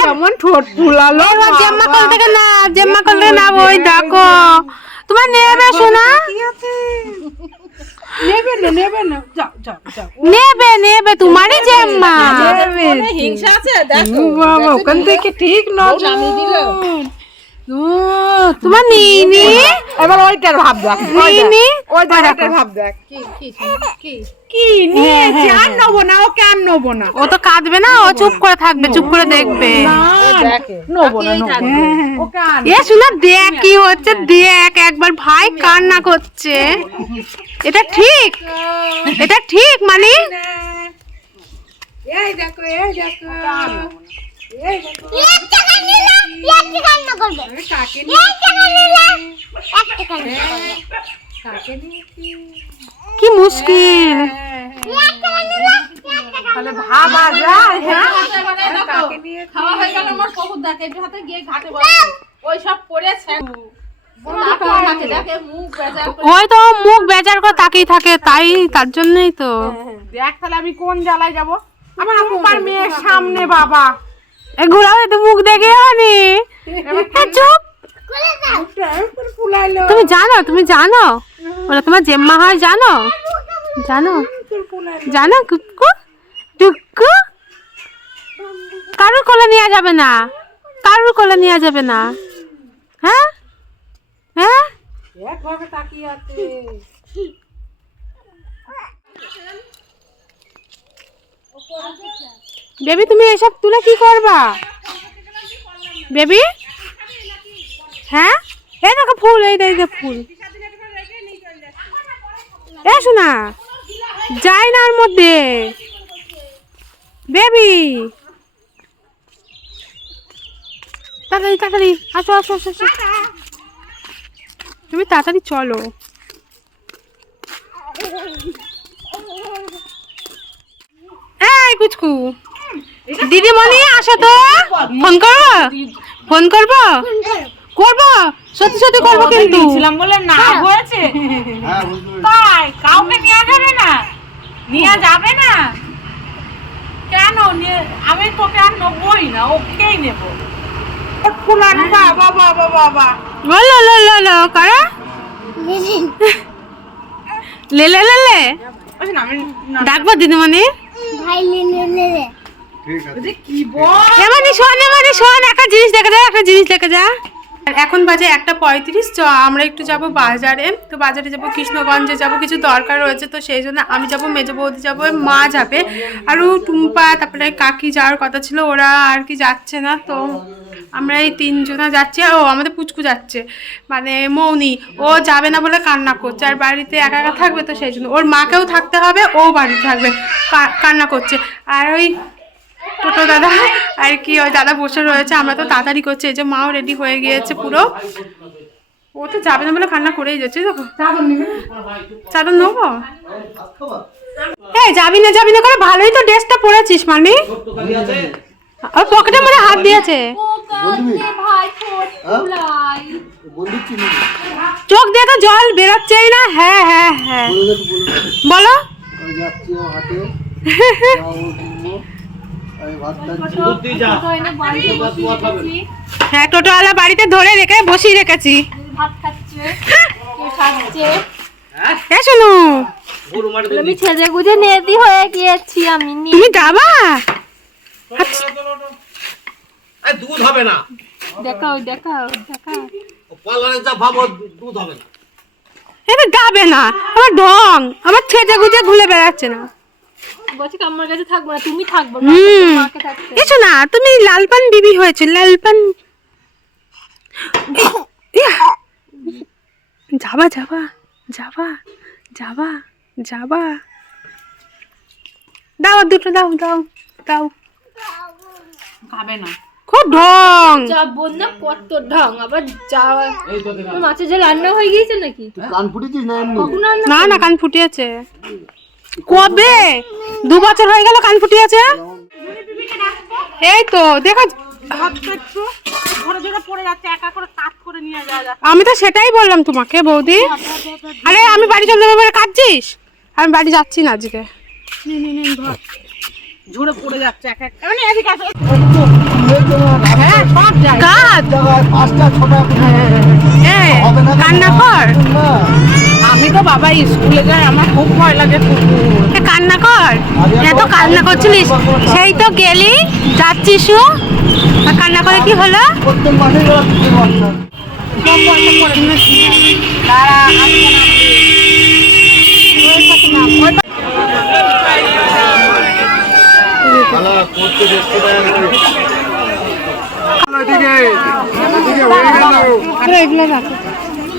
কেমন ঠোঁট ফুলালো জেম্মা কল থেকে না জেম্মা কল থেকে না ওই দেখো তোমার নেবে শোনা নেবে না নেবে না যাও যাও যাও নেবে নেবে তোমারই জেম্মা হিংসা আছে দেখো বাবা ওখান থেকে ঠিক। ও, তোমার নিনি? এবার ওইটার ভাব দেখ নিনি? ওইটার ভাব দেখ। কি কি কি কি? নিয়েছে আর নেব না ওকে আর নেব না। ও তো কাঁদবে না ও চুপ করে থাকবে চুপ করে দেখবে। নেব না। না। এ শোনা দেখ কি হচ্ছে দেখ একবার ভাই কান্না করছে। এটা ঠিক? এটা ঠিক মানে? এই দেখো এই দেখো। কি মুশকিল। তাহলে ভাবা যায় হ্যাঁ? কাকে নিয়েছি খাওয়া হয়ে গেল আমার সবুজ দেখে একটু হাতে গিয়ে ঘাটে বসে। ওই সব পড়েছে। দেখে মুখ বেজার করে। ওই তো মুখ বেজার করে তাকিয়ে থাকে তাই তার জন্যই তো। দেখ তাহলে আমি কোন জ্বালায় যাব? আমার মেয়ের সামনে বাবা। ঘোরাও একটু মুখ দেখে আনি। চুপ। তুমি জানো তুমি জানো? ওরা তোমার জেম্মা হয় জানো? জানো? জানো, কুকু? টুকু? কারুর কোলে নেওয়া যাবে না? কারুর কোলে নেওয়া যাবে না? হ্যাঁ? হ্যাঁ? বেবি, তুমি এসব তুলে কি করবা? বেবি? হ্যাঁ? এই দেখো ফুল, এই দেখো ফুল। এ শোনা যাই না ওর মধ্যে। বেবি। তাড়াতাড়ি তাড়াতাড়ি, আসো আসো আসো আসো। তুমি তাড়াতাড়ি চলো। এই কুচকু। দিদিমণি আসো তো। ফোন করব ফোন করব? করব? সত্যি সত্যি করব কিন্তু। ছিলাম বলে না হয়েছে। হ্যাঁ তাই কাউকে নেওয়া যাবে না। নেওয়া যাবে না। কেন? নিয়ে- আমি তোকে আর নেবই না ওকেই নেব। ফুলানো বাবা বাবা বাবা। বলো লো লো লো করো। লে লে লে লে। ওই না, আমি ডাকবো দিদিমণি। এমনি শোন এমনি শোন একটা জিনিস দেখে যা একটা জিনিস দেখে যা। এখন বাজে একটা পঁয়ত্রিশ চ আমরা একটু যাব বাজারে। তো বাজারে যাব কৃষ্ণগঞ্জে যাব কিছু দরকার রয়েছে তো সেই জন্য আমি যাব মেজ বৌদি যাব মা যাবে। আরও টুম্পা তারপরে কাকি যাওয়ার কথা ছিল ওরা আর কি যাচ্ছে না তো আমরা এই তিনজনা যাচ্ছি ও আমাদের পুচকু যাচ্ছে মানে মৌনি ও যাবে না বলে কান্না করছে আর বাড়িতে একা একা থাকবে তো সেই জন্য। ওর মাকেও থাকতে হবে ও বাড়িতে থাকবে কান্না করছে। আর ওই টোটো দাদা আর কি ওই দাদা বসে রয়েছে আমরা তো তাড়াতাড়ি করছি এই যে মাও রেডি হয়ে গিয়েছে পুরো। ও তো যাবে না বলে কান্না করেই যাচ্ছে দেখো। চাদর নেব? এই যাবি না যাবি না করে ভালোই তো ড্রেসটা পরেছিস মানে ওর পকেটে মনে হাত দিয়েছে। হ্যাঁ? চোখ দিয়ে তো জল বেরোচ্ছেই না হ্যাঁ হ্যাঁ হ্যাঁ। বলে হ্যাঁ টোটোওয়ালা বাড়িতে ধরে রেখে বসিয়ে রেখেছি। এ শোনো। আমি ছেজে গুজে নেতি হয়ে গিয়েছি আমি নি- তুমি যাবা? দুধ হবে না। দেখাও দেখাও দেখাও। পার্লারে যা ভাবো দুধ হবে না। এটা যাবে না। আমার ঢং। আমার ছেজে গুজে ঘুরে বেড়াচ্ছে না। আমার কাছে থাকব না তুমি থাকব না হুম। এসো না তুমি লালপান বিবি হয়েছে লালপান। যাবা যাবা যাবা যাবা যাবা। দাও দুটো দাও দাও দাও। খাবে না। খুব ঢং। যাব না কত ঢং আবার যাওয়া। মাছের ঝোল রান্না হয়ে গিয়েছে নাকি? কান ফুটেছিস না না না কান ফুটিয়েছে। কবে? দু বছর হয়ে গেল কান ফুটিয়েছে এই তো দেখো আমি তো সেটাই বললাম তোমাকে বৌদি। আরে আমি বাড়ি চলে যাব বলে কাঁদছিস? আমি বাড়ি যাচ্ছি না আজকে। ঝরে পড়ে যাচ্ছে এক এক মানে এদিকে আসো। হ্যাঁ, পাঁচটা ছটা হবে না কান্না কর। আমি তো বাবা স্কুলে যাই আমার খুব ভয় লাগে কুকুর। কান্না কর। এত কান্না করছিলিস। সেই তো গেলি। যাচ্ছিস কান্না করে কি হলো? কিছু বাচ্চা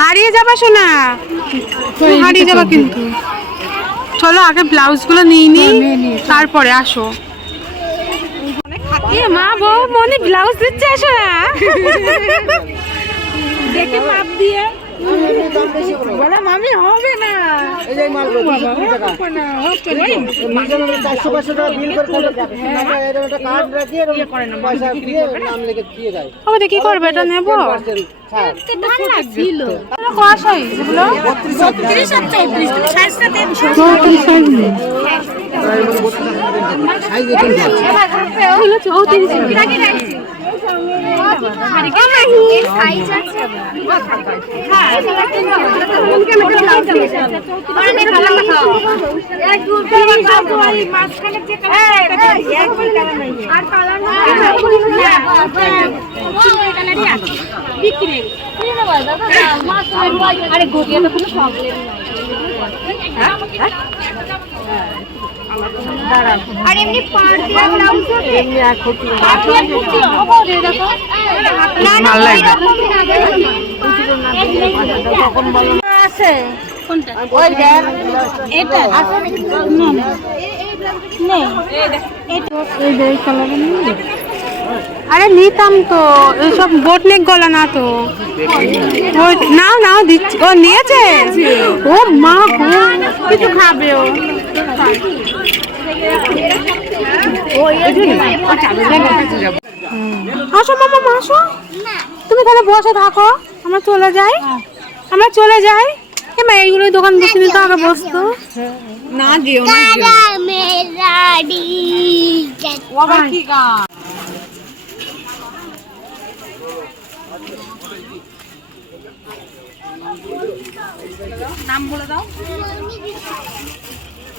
হারিয়ে যাবা শোনা হারিয়ে যাবা কিন্তু। চলো আগে ব্লাউজগুলো নিয়ে নি তারপরে আসো। এ মা বউ মনে ব্লাউজ দিচ্ছে আসো না দেখে মাপ দিয়ে। বলে মামি হবে না। এই যে চারশো পাঁচশো টাকা বিল করে একটা কার্ড রাখিয়ে পয়সা দিয়ে নাম লিখে দিয়ে দেয়। আমাদের কি করবে এটা নেব? ছিল। কষাই এগুলো? এগুলো চৌত্রিশ আরে ঘটিয়ে তো কোনো প্রবলেম আর এমনি পার দেওয়া ব্লাউজ এমনি আর কুর্তি হবে দেখো না না এরকমই না আছে। কোনটা? ওই দেখ। এটা? আছে। আরে নিতাম তো এইসব বোট নেক গলা না তো। ওই নাও নাও দিচ্ছি। ও নিয়েছে? ও মা কিছু খাবে ও? আসো মামা আসো। তুমি তাহলে বসে থাকো, আমরা চলে যাই। আমরা চলে যাই। এ মা এইগুলো দোকান বসে নিতে আগে বসতো। আবার কি গান? নাম বলে দাও।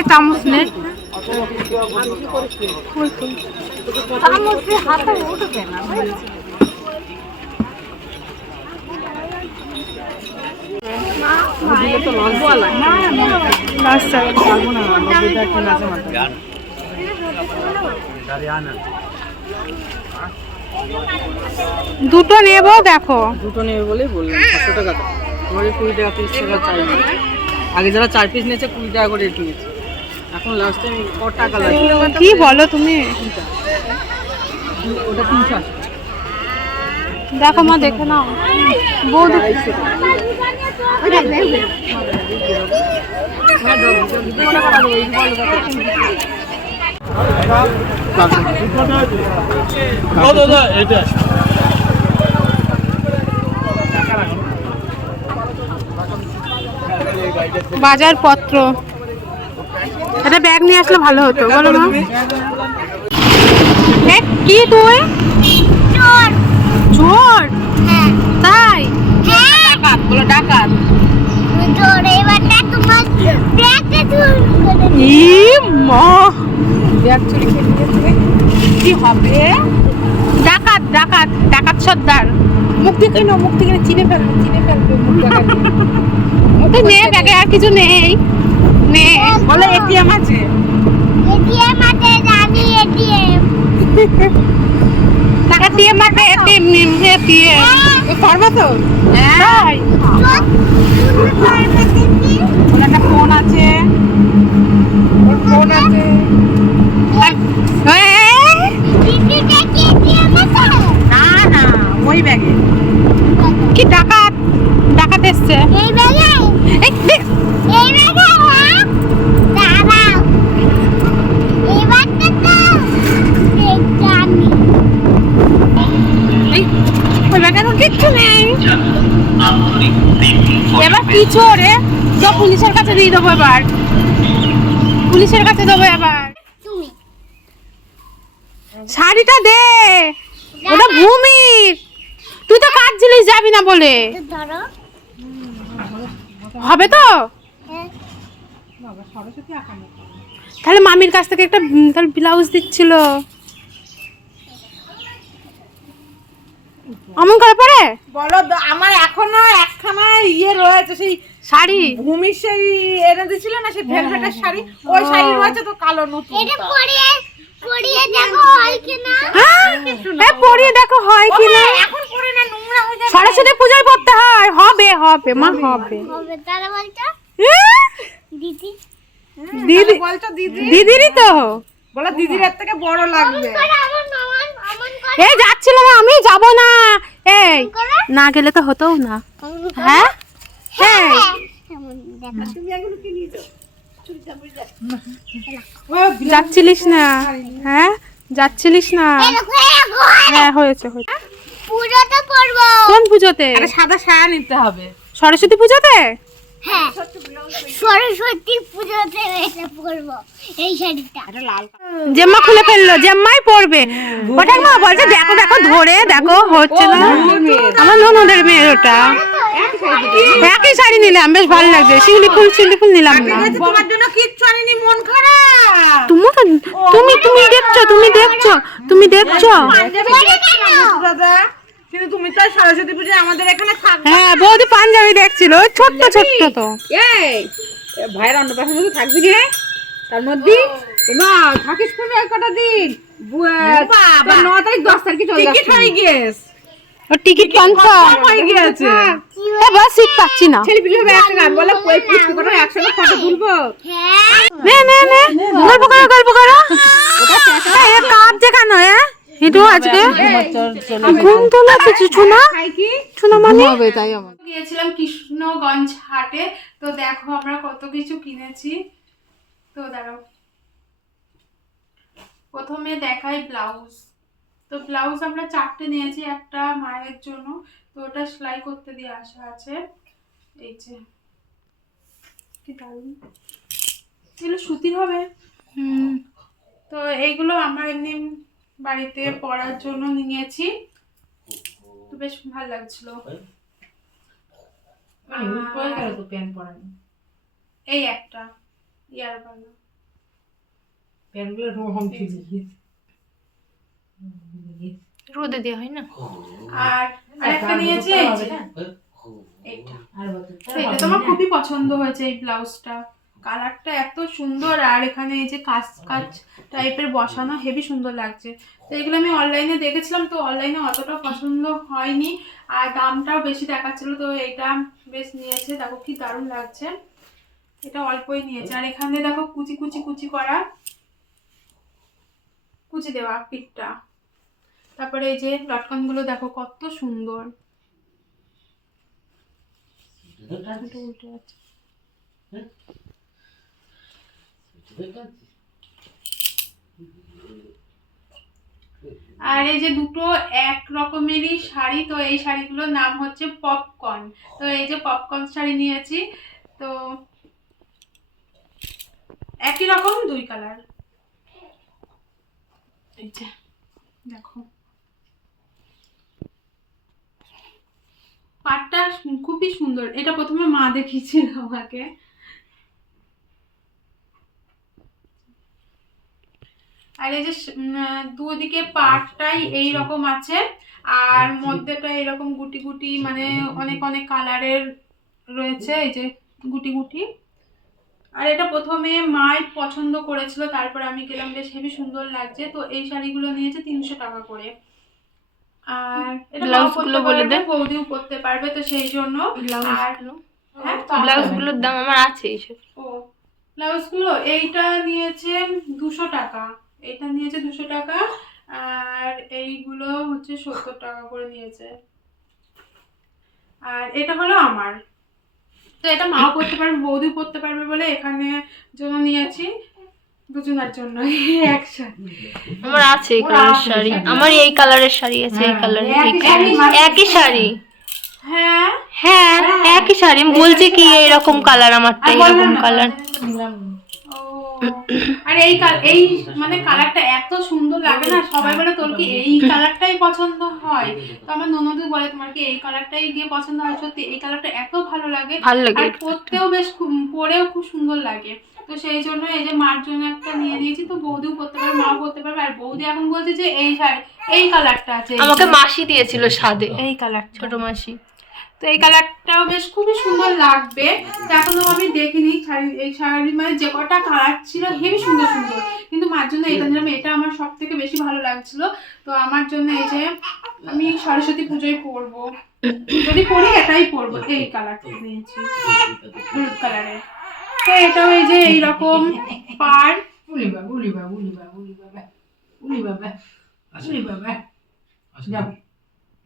এই চামচ নে। দুটো নেব, দেখো। দুটো নেবে বলেই বললাম তো কুড়ি টাকা পিস টাকা চাই আগে যারা চার পিস নিয়েছে, কুড়ি টাকা করে রেট নিয়েছে এখন লাস্ট ক টাকা লাগে কি বলো তুমি? ওটা তিনশো আশি। দেখো মা দেখে নাও। বৌদি বাজারপত্র। একটা ব্যাগ নিয়ে আসলে ভালো হতো। বলো মা। কি তুই? চোর। চোর? তাই? ডাকাত বলো ডাকাত। জোরে বাটা তোমার ব্যাগটা চুরি ই মা। ব্যাগ চুরি করে নিয়েছে কি হবে? ডাকাত ডাকাত ডাকাত সর্দার। মুখ দেখে না মুখ থেকে চিনে ফেলবে চিনে ফেলবে মুখ ওটা নে ব্যাগে আর কিছু নেই। নে। বলে এটিএম আছে? এটিএম আছে জানি এটিএম টাকা দিয়ে মারবে এটিএম এটিএম পারবে তো হ্যাঁ। ওর একটা ফোন আছে। ওর ফোন আছে। দেখি এটিএম না না ওই ব্যাগে। কি ডাকাত? ডাকাত এসছে। এই ব্যাগে? এই ব্যাগে হ্যাঁ দাঁড়াও এবারটা তো দেখতে আমি এই, ওই ব্যাগে তো কিচ্ছু নেই এবার কিছু রে তো পুলিশের কাছে দিয়ে দেবো এবার। পুলিশের কাছে দেবো এবার। শাড়িটা দে। ওটা ভূমির তুই তো কাজ জিনিস যাবি না বলে। হবে তো? হ্যাঁ। তাহলে মামির কাছ থেকে একটা তাহলে ব্লাউজ দিচ্ছিল। অমন করে পরে? বলো আমার এখনও একখানা ইয়ে রয়েছে সেই শাড়ি? ভূমির সেই এনে দিয়েছিল না সেই ভেলভেটের শাড়ি? ওই শাড়ি রয়েছে তো কালো নতুন। এটা পরিয়ে পরিয়ে দেখো হয় কিনা? হ্যাঁ? এ পরিয়ে দেখো হয় কি না এখন পরে না নোংরা হয়ে যাবে। সরস্বতী পূজায় পড়তে হয় হবে হবে মা হবে হবে। তারা বলতো? দিদি? দিদি বলছো দিদি। দিদিরই তো। বলো দিদির থেকে বড় লাগবে করে আমার মামান আমন করে এই যাচ্ছিলাম আমি যাব না। এই না গেলে তো হতো না। হ্যাঁ? হ্যাঁ। যাচ্ছিলিস না। হ্যাঁ? যাচ্ছিলিস না। দেখো এই দেখো হ্যাঁ হয়েছে হয়েছে। পুরোটা পরবো। কোন পুজোতে? সাদা সায়া নিতে হবে। সরস্বতী পুজোতে? হ্যাঁ সরস্বতী পুজোতে এটা পরবো এই শাড়িটা। জেম্মা খুলে ফেলল জেম্মাই ওটা মা বলছে দেখো দেখো ধরে দেখো হচ্ছে না। আমার ননদের মেয়ের ওটা। একই শাড়ি নিলাম বেশ ভালো লাগছে। শিউলি ফুল শিউলি ফুল নিলাম না। তোমার জন্য কিচ্ছু আনিনি মন খারাপ। তুমি তুমি তুমি দেখছ তুমি দেখছ তুমি দেখছ। দাদা। কিন্তু তুমি তো সরস্বতী পুজোয় আমাদের এখানে থাকবে হ্যাঁ বৌদি পাঞ্জাবি দেখছিল ছোট্ট ছোট্ট তো। এই ভাইয়ের অন্নপ্রাশন মধ্যে থাকবি রে। তার মধ্যে মা থাকিস কোন এক কটা দিন? বাবা। তারিখ দশ তারিখে চলে টিকিট হয়ে গিয়েছে ও টিকিট কনফার্ম হয়ে গিয়েছে এ বাস সিট পাচ্ছি না। ছেলে পিলে হবে একটা গান বলে ওই পুষ্টি করে একসঙ্গে ফটো তুলবো? হ্যাঁ নে নে। নে গল্প করো গল্প করো এ কাঁপছে কেন এ হিটু আজকে ঘুম তোলা মানে? তাই আমার। গিয়েছিলাম কৃষ্ণগঞ্জ হাটে। তো দেখো আমরা কত কিছু কিনেছি। তো দাঁড়াও। প্রথমে দেখাই ব্লাউজ। তো ব্লাউজ আমরা চারটে নিয়েছি একটা মায়ের জন্য। তো ওটা সেলাই করতে দিয়ে আসা আছে। এই যে। কি দারুণ। এগুলো সুতির হবে? হুম। তো এইগুলো আমার এমনি বাড়িতে পরার জন্য নিয়েছি। তো বেশ ভালো লাগছিল। এই একটা ইয়ার বালা। রোদে দেওয়া হয় না? আর আরেকটা নিয়েছি। এইটা। তো এটা তো আমার খুবই পছন্দ হয়েছে এই ব্লাউজটা। কালারটা এত সুন্দর আর এখানে এই যে কাজ কাজ টাইপের বসানো হেভি সুন্দর লাগছে। তো এগুলো আমি অনলাইনে দেখেছিলাম, তো অনলাইনে অতটা পছন্দ হয়নি। আর দামটাও বেশি দেখাচ্ছিল, তো এটা বেশ নিয়েছে। দেখো কি দারুণ লাগছে। এটা অল্পই নিয়েছে। আর এখানে দেখো কুচি কুচি কুচি করা কুচি দেওয়া পিঠটা। তারপরে এই যে লটকনগুলো দেখো কত সুন্দর। উল্টে আর এই যে দুটো এক রকমেরই শাড়ি, তো এই শাড়িগুলোর নাম হচ্ছে পপকর্ন। তো এই যে পপকর্ন শাড়ি নিয়েছি, তো একই রকম, দুই কালার। দেখো। পাটটা খুবই সুন্দর। এটা প্রথমে মা দেখিয়েছিল আমাকে। আর এই যে দুদিকে পাটটাই এই রকম আছে। আর মধ্যেটা এরকম গুটি গুটি মানে অনেক অনেক কালারের রয়েছে এই যে গুটি গুটি। আর এটা প্রথমে মাই পছন্দ করেছিল তারপর আমি গেলাম বেশ হেবি সুন্দর লাগছে। তো এই শাড়িগুলো নিয়েছে তিনশো টাকা করে। আর ব্লাউজগুলো বলে পারবে, দে। বৌদিও পরতে পারবে তো সেই জন্য। আর হ্যাঁ ব্লাউজগুলোর দাম আমার আছে এইসব। ও ব্লাউজগুলো এইটা নিয়েছে দুশো টাকা। এইটা নিয়েছে দুশো টাকা আর এইগুলো হচ্ছে সত্তর টাকা করে নিয়েছে। আর এটা হলো আমার। তো এটা মাও পড়তে পারবে বৌদি পড়তে পারবে বলে এখানে জন্য নিয়েছি দুজনের জন্য একসাথে। আমার আছে এই কালারের শাড়ি। আমার এই কালারের শাড়ি আছে এই কালারের একই শাড়ি। হ্যাঁ? হ্যাঁ একই শাড়ি। বলছি কি এরকম কালার আমারটা এরকম কালার আর এই এই মানে কালারটা এত সুন্দর লাগে না সবাই বলে তোর কি এই কালারটাই পছন্দ হয়? তো আমার ননদও বলে তোমার কি এই কালারটাই গিয়ে পছন্দ হয়? সত্যি এই কালারটা এত ভালো লাগে। আর পরতেও বেশ খুব পরেও খুব সুন্দর লাগে। তো সেই জন্য এই যে মার জন্য একটা নিয়ে নিয়েছি তো বৌদিও পরতে পারবে মাও পরতে পারবে আর বৌদি এখন বলছে যে এই শাড়ি এই কালারটা আছে আমাকে মাসি দিয়েছিল সাদে। এই কালার ছোট মাসি। তো এই কালারটাও বেশ খুবই সুন্দর লাগবে। তো এখনও আমি দেখিনি। শাড়ি এই শাড়ি মানে যে কটা কালার ছিল হেবি সুন্দর সুন্দর। কিন্তু মার জন্য এটা নিলাম এটা আমার সব থেকে বেশি ভালো লাগছিল। তো আমার জন্য এই যে আমি সরস্বতী পুজোয় পরবো। যদি পরি এটাই পরবো। এই কালারটা নিয়েছি। হলুদ কালারের। তো এটাও এই যে এইরকম পার। উলি বাবা উলি বাবা উলি বাবা উলি বাবা উলি বাবা উলি বাবা। আসুন। যাও।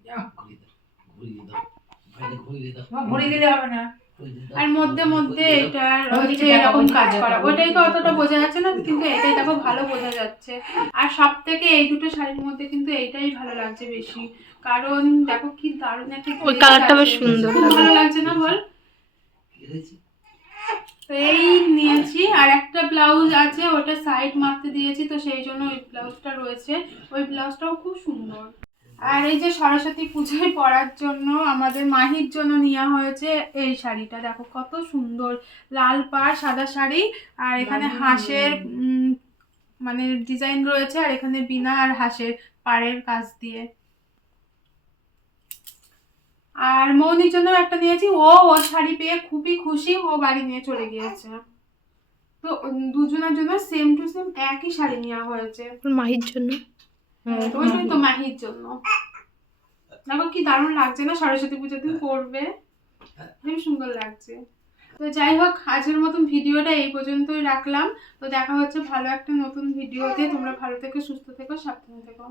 যাও ঘুরিয়ে দাও। দিলে হবে না। আর মধ্যে মধ্যে এটার হচ্ছে এরকম কাজ করা। ওটাই তো অতটা বোঝা যাচ্ছে না কিন্তু এটাই দেখো ভালো বোঝা যাচ্ছে। আর সব থেকে এই দুটো শাড়ির মধ্যে কিন্তু এইটাই ভালো লাগছে বেশি। কারণ দেখো কি দারুণ একটা ওই কালারটা বেশ সুন্দর। ভালো লাগছে না বল? তো এই নিয়েছি। আর একটা ব্লাউজ আছে ওটা সাইড মারতে দিয়েছি তো সেই জন্য ওই ব্লাউজটা রয়েছে। ওই ব্লাউজটাও খুব সুন্দর। আর এই যে সরস্বতী পুজোয় পরার জন্য আমাদের মাহির জন্য নেওয়া হয়েছে এই শাড়িটা। দেখো কত সুন্দর লাল পাড় সাদা শাড়ি আর এখানে হাঁসের মানে ডিজাইন রয়েছে আর এখানে বিনা আর হাঁসের পাড়ের কাজ দিয়ে। আর মৌনির জন্য একটা নিয়েছি। ও ও শাড়ি পেয়ে খুবই খুশি ও বাড়ি নিয়ে চলে গিয়েছে। তো দুজনের জন্য সেম টু সেম একই শাড়ি নেওয়া হয়েছে। মাহির জন্য। ওইটাই তো মাহির জন্য। দেখো কি দারুণ লাগছে না? সরস্বতী পুজোর দিন পড়বে খুব সুন্দর লাগছে। তো যাই হোক আজকের মতন ভিডিওটা এই পর্যন্তই রাখলাম। তো দেখা হচ্ছে ভালো একটা নতুন ভিডিওতে। তোমরা ভালো থেকো সুস্থ থেকো সাবধানে থেকো।